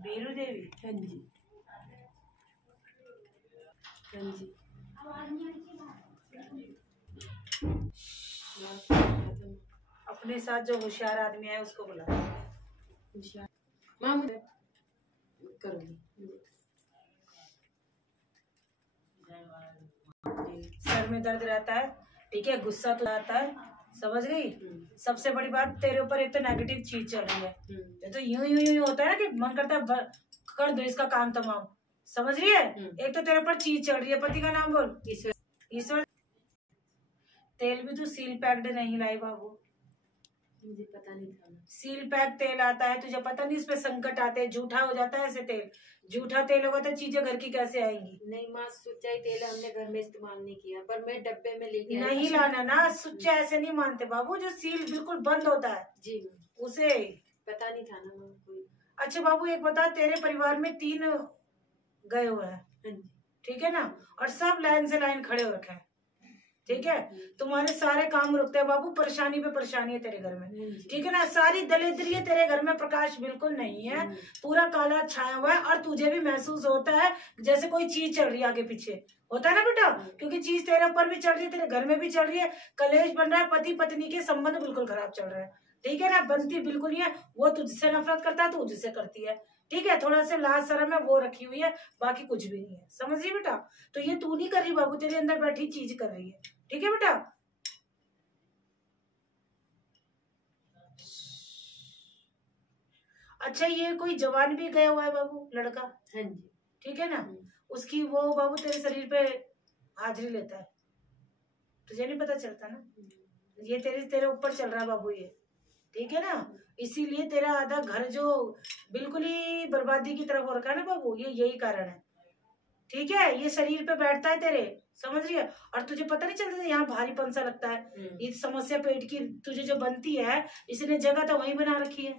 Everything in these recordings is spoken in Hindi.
बीरू देवी। हाँ जी, हाँ जी। अपने साथ जो होशियार आदमी है उसको बुला। होशियार माँ मुझे करूँगी। सर में दर्द रहता है, ठीक है, गुस्सा तो आता है, समझ गई। सबसे बड़ी बात तेरे ऊपर एक तो नेगेटिव चीज चल रही है, ये तो यूं यूं यूं होता है ना कि मन करता है कर दो इसका काम तमाम, समझ रही है। एक तो तेरे ऊपर चीज चल रही है, पति का नाम बोल। ईश्वर। तेल भी तू सील पैक्ड नहीं लाई बाबू, मुझे पता नहीं था। सील पैक तेल आता है, तुझे पता नहीं, इसमें संकट आते हैं, झूठा हो जाता है ऐसे तेल। झूठा तेल होगा तो चीजें घर की कैसे आएंगी। नहीं माँ, सुच्चाई तेल हमने घर में इस्तेमाल नहीं किया, पर मैं डब्बे में लेके आई। नहीं लाना ना, सुच्चा ऐसे नहीं मानते बाबू, जो सील बिल्कुल बंद होता है जी उसे। पता नहीं था ना माँ कोई। अच्छा बाबू एक बता, तेरे परिवार में 3 गए हुए हैं, ठीक है ना, और सब लाइन से लाइन खड़े हो रखे हैं, ठीक है। तुम्हारे सारे काम रुकते हैं बाबू, परेशानी पे परेशानी है तेरे घर में, ठीक है ना। सारी दरिद्री है तेरे घर में, प्रकाश बिल्कुल नहीं है, पूरा काला छाया हुआ है। और तुझे भी महसूस होता है जैसे कोई चीज चल रही है आगे पीछे, होता है ना बेटा, क्योंकि चीज तेरे ऊपर भी चल रही है, तेरे घर में भी चल रही है, कलेश बन रहा है, पति पत्नी के संबंध बिल्कुल खराब चल रहा है, ठीक है ना। बनती बिल्कुल नहीं है, वो तुझसे नफरत करता है, तू तुझसे करती है, ठीक है। थोड़ा सा लाज शर्म है वो रखी हुई है, बाकी कुछ भी नहीं है, समझ रही बेटा। तो ये तू नहीं कर रही बाबू, तेरे अंदर बैठी चीज कर रही है, ठीक है बेटा। अच्छा ये कोई जवान भी गया हुआ है बाबू, लड़का। हाँ जी। ठीक है ना, उसकी वो बाबू तेरे शरीर पे हाजिरी लेता है, तुझे नहीं पता चलता ना, ये तेरे ऊपर चल रहा है बाबू ये, ठीक है ना। इसीलिए तेरा आधा घर जो बिल्कुल ही बर्बादी की तरफ हो रखा है ना बाबू, ये यही कारण है, ठीक है। ये शरीर पे बैठता है तेरे, समझ रही है, और तुझे पता नहीं चलता यहाँ भारीपन सा लगता है। ये समस्या पेट की तुझे जो बनती है, इसने जगह तो वहीं बना रखी है।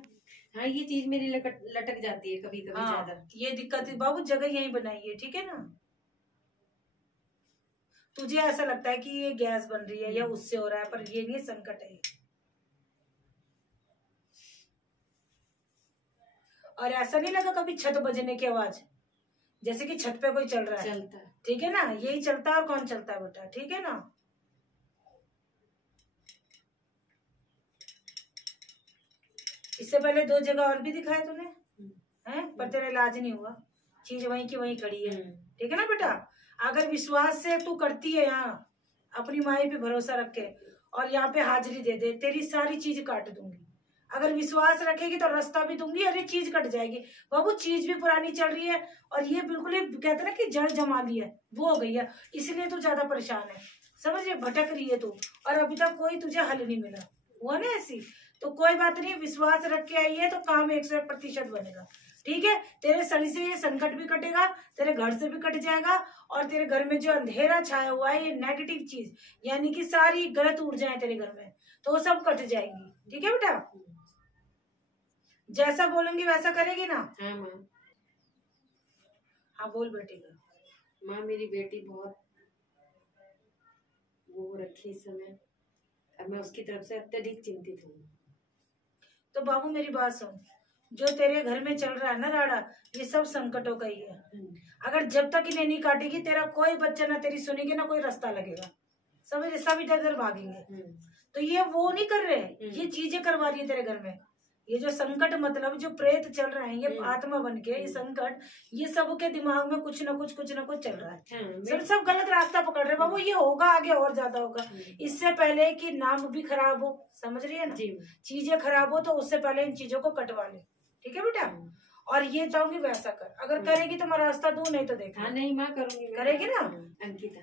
हाँ ये चीज मेरी लटक जाती है कभी कभी ज्यादा। ये दिक्कत है बाबू, जगह यहीं बनाई है, ठीक है ना। तुझे ऐसा लगता है कि ये गैस बन रही है या उससे हो रहा है, पर ये नहीं, संकट है। और ऐसा नहीं लगा कभी छत बजने की आवाज, जैसे कि छत पे कोई चल रहा है, चलता है, ठीक है ना, यही चलता है। और कौन चलता है बेटा, ठीक है ना। इससे पहले 2 जगह और भी दिखाए तूने हैं, पर तेरा इलाज नहीं हुआ, चीज वहीं की वहीं खड़ी है, ठीक है ना बेटा। अगर विश्वास से तू करती है यहाँ, अपनी माई पे भरोसा रख के, और यहाँ पे हाजिरी दे दे, तेरी सारी चीज काट दूंगी। अगर विश्वास रखेगी तो रास्ता भी दूंगी, अरे चीज कट जाएगी बाबू। चीज भी पुरानी चल रही है, और ये बिल्कुल ही कहते ना कि जड़ जमा ली है, वो हो गई है, इसलिए तू ज्यादा परेशान है, समझ रही, भटक रही है तू, और अभी तक कोई तुझे हल नहीं मिला हुआ ना ऐसी। तो कोई बात नहीं, विश्वास रख के आई है तो काम 100% बनेगा, ठीक है। तेरे शरीर से ये संकट भी कटेगा, तेरे घर से भी कट जाएगा, और तेरे घर में जो अंधेरा छाया हुआ है, ये नेगेटिव चीज, यानी कि सारी गलत ऊर्जाएं तेरे घर में, तो वो सब कट जाएंगी, ठीक है बेटा। जैसा बोलूंगी वैसा करेगी ना। हाँ माँ। हाँ बोल बेटी का। माँ मेरी बेटी बहुत वो रखी इस समय, अब मैं उसकी तरफ से अत्यधिक चिंतित हूँ। तो बाबू मेरी बात सुन, जो तेरे घर में चल रहा है ना राड़ा, ये सब संकटों का ही है। अगर जब तक इन्हें नहीं काटेगी, तेरा कोई बच्चा ना तेरी सुनेगी ना कोई रास्ता लगेगा, सब इधर भागेंगे। तो ये वो नहीं कर रहे, ये चीजें करवा रही है तेरे घर में। ये जो संकट मतलब जो प्रेत चल रहे हैं, ये आत्मा बन के, ये संकट, ये सबके दिमाग में कुछ ना कुछ चल रहा है। सब गलत रास्ता पकड़ रहे बाबू, ये होगा आगे और ज्यादा होगा। इससे पहले कि नाम भी खराब हो, समझ रही है ना, चीजें खराब हो, तो उससे पहले इन चीजों को कटवा ले, ठीक है बेटा। और ये चाहूंगी वैसा कर, अगर करेगी तो मैं रास्ता दूं, नहीं तो देख। हाँ नहीं माँ करूंगी, करेगी ना। अंकिता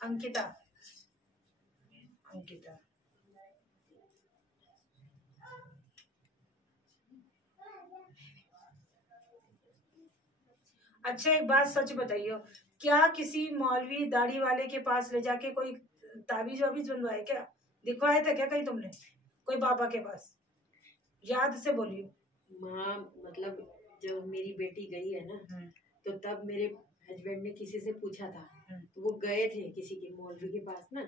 अंकिता अंकिता अच्छा एक बात सच बताइयो, क्या किसी मौलवी दाढ़ी वाले के पास ले जाके कोई ताबीज वाबीज बनवाए क्या, दिखवाया था क्या कहीं तुमने, कोई बाबा के पास, याद से बोलियो। माँ मतलब जब मेरी बेटी गई है ना, तो तब मेरे हस्बैंड ने किसी से पूछा था, तो वो गए थे किसी के मौलवी के पास ना,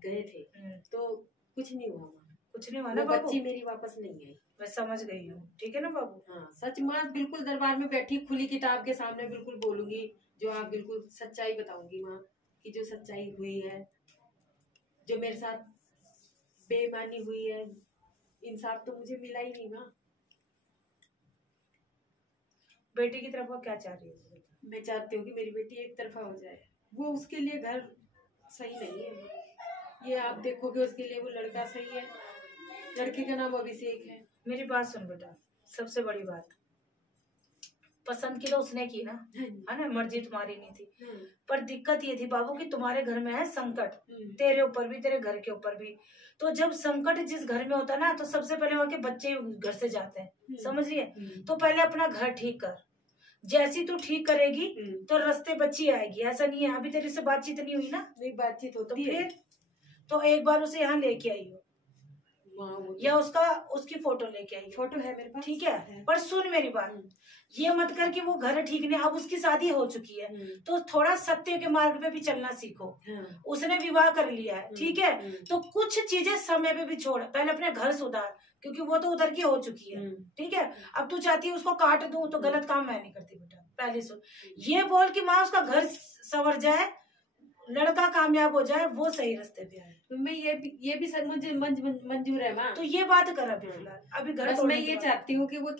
गए थे, तो कुछ नहीं हुआ माँ। कुछ नहीं हुआ ना वो बाबू, बच्ची मेरी वापस नहीं आई। मैं समझ गई हूँ, ठीक है ना बाबू। हाँ सच माँ बिल्कुल दरबार में बैठी खुली किताब के सामने बिल्कुल बोलूंगी, जो आप बिल्कुल सच्चाई बताऊंगी माँ, कि जो सच्चाई हुई है, जो मेरे साथ बेईमानी हुई है, इंसाफ तो मुझे मिला ही नहीं माँ। बेटी की तरफ वो क्या चाह रही है? मैं चाहती हूँ कि मेरी बेटी एक तरफा हो जाए, वो उसके लिए घर सही नहीं है। ये आप देखोगे उसके लिए वो लड़का सही है, लड़के का नाम अभिषेक है। मेरी बात सुन बेटा, सबसे बड़ी बात, पसंद की तो उसने की ना, है ना, मर्जी तुम्हारी नहीं थी। पर दिक्कत ये थी बाबू कि तुम्हारे घर में है संकट, तेरे ऊपर भी, तेरे घर के ऊपर भी। तो जब संकट जिस घर में होता है ना, तो सबसे पहले वहां के बच्चे घर से जाते हैं, समझ रही है। तो पहले अपना घर ठीक कर, जैसी तू ठीक करेगी तो रास्ते बच्ची आएगी। ऐसा नहीं है, अभी तेरे से बातचीत नहीं हुई ना? नहीं बातचीत तो होती है। फिर तो एक बार उसे यहाँ लेके आई हो, या उसकी फोटो लेके आई। फोटो है मेरे पास, ठीक है। पर सुन मेरी बात, ये मत कर कि वो घर ठीक नहीं, अब उसकी शादी हो चुकी है, तो थोड़ा सत्य के मार्ग पे भी चलना सीखो। उसने विवाह कर लिया है, ठीक है, तो कुछ चीजें समय पे भी छोड़, पहले अपने घर सुधार, क्योंकि वो तो उधर की हो चुकी है, ठीक है। अब तू चाहती है उसको काट दूं, तो गलत काम मैं नहीं करती बेटा। पहले सुन, ये बोल कि माँ उसका घर संवर जाए, लड़का कामयाब हो जाए, वो सही रास्ते पे आए। तो मैं ये भी सर मुझे मंजूर है माँ। तो ये बात कर अभी फिलहाल, अभी घर बस मैं ये चाहती हूँ कि वो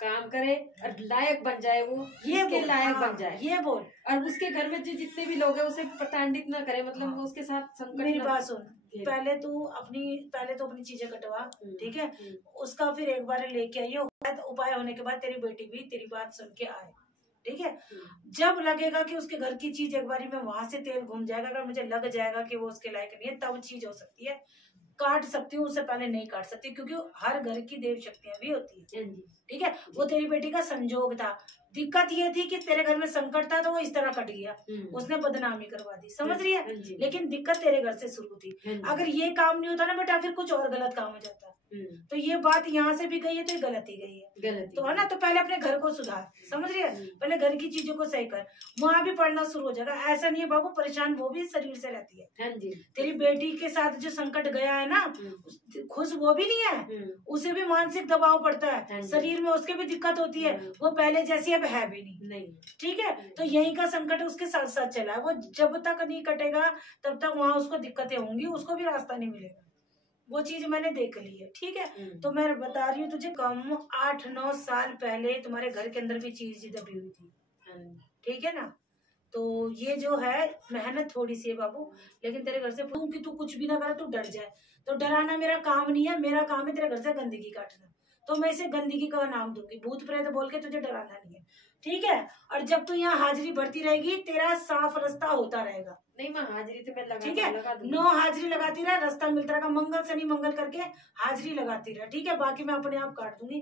काम करे और लायक बन जाए, वो ये लायक बन जाए, ये बोल। और उसके घर में जो जितने भी लोग हैं उसे प्रताड़ित ना करे, मतलब वो उसके साथ संकट। मेरी बात सुन, पहले तो अपनी चीजें कटवा, ठीक है, उसका फिर एक बार लेके आइयो, उपाय होने के बाद तेरी बेटी भी तेरी बात सुन के आए, ठीक है। जब लगेगा कि उसके घर की चीज एक बारी में वहां से तेल घूम जाएगा, अगर मुझे लग जाएगा कि वो उसके लायक नहीं है, तब चीज हो सकती है, काट सकती हूँ, उससे पहले नहीं काट सकती, क्योंकि हर घर की देव शक्तियां भी होती है, ठीक है। वो तेरी बेटी का संजोग था, दिक्कत ये थी कि तेरे घर में संकट था, तो वो इस तरह कट गया, उसने बदनामी करवा दी, समझ रही है। लेकिन दिक्कत तेरे घर से शुरू थी, अगर ये काम नहीं होता ना बेटा, फिर कुछ और गलत काम हो जाता। तो ये बात यहाँ से भी गई है, तो ये गलत ही गई है, तो है ना। तो पहले अपने घर को सुधार, समझ रही है, पहले घर की चीजों को सही कर, वहाँ भी पढ़ना शुरू हो जाएगा। ऐसा नहीं है बाबू, परेशान वो भी शरीर से रहती है। तेरी बेटी के साथ जो संकट गया है ना, खुश वो भी नहीं है, उसे भी मानसिक दबाव पड़ता है, शरीर में उसके भी दिक्कत होती है, वो पहले जैसी अब है भी नहीं, ठीक है। तो यही का संकट उसके साथ साथ चला है, वो जब तक नहीं कटेगा तब तक वहाँ उसको दिक्कतें होंगी, उसको भी रास्ता नहीं मिलेगा। वो चीज मैंने देख ली है, ठीक है। तो मैं बता रही हूँ तुझे, कम 8-9 साल पहले तुम्हारे घर के अंदर भी चीज दबी हुई थी, ठीक है ना। तो ये जो है मेहनत थोड़ी सी है बाबू, लेकिन तेरे घर से कि तू कुछ भी ना करे, तू डर जाए, तो डराना मेरा काम नहीं है, मेरा काम है तेरे घर से गंदगी काटना। तो मैं इसे गंदगी का नाम दूंगी, भूत प्रेत बोल के तुझे डराना नहीं है, ठीक है। और जब तू यहाँ हाजिरी भरती रहेगी, तेरा साफ रास्ता होता रहेगा। नहीं माँ, हाजिरी तो मैं लगा, ठीक है, 9 हाजिरी लगाती रहा, रास्ता मिलता रहेगा, मंगल शनि मंगल करके हाजिरी लगाती रहा, ठीक है। बाकी मैं अपने आप काट दूंगी।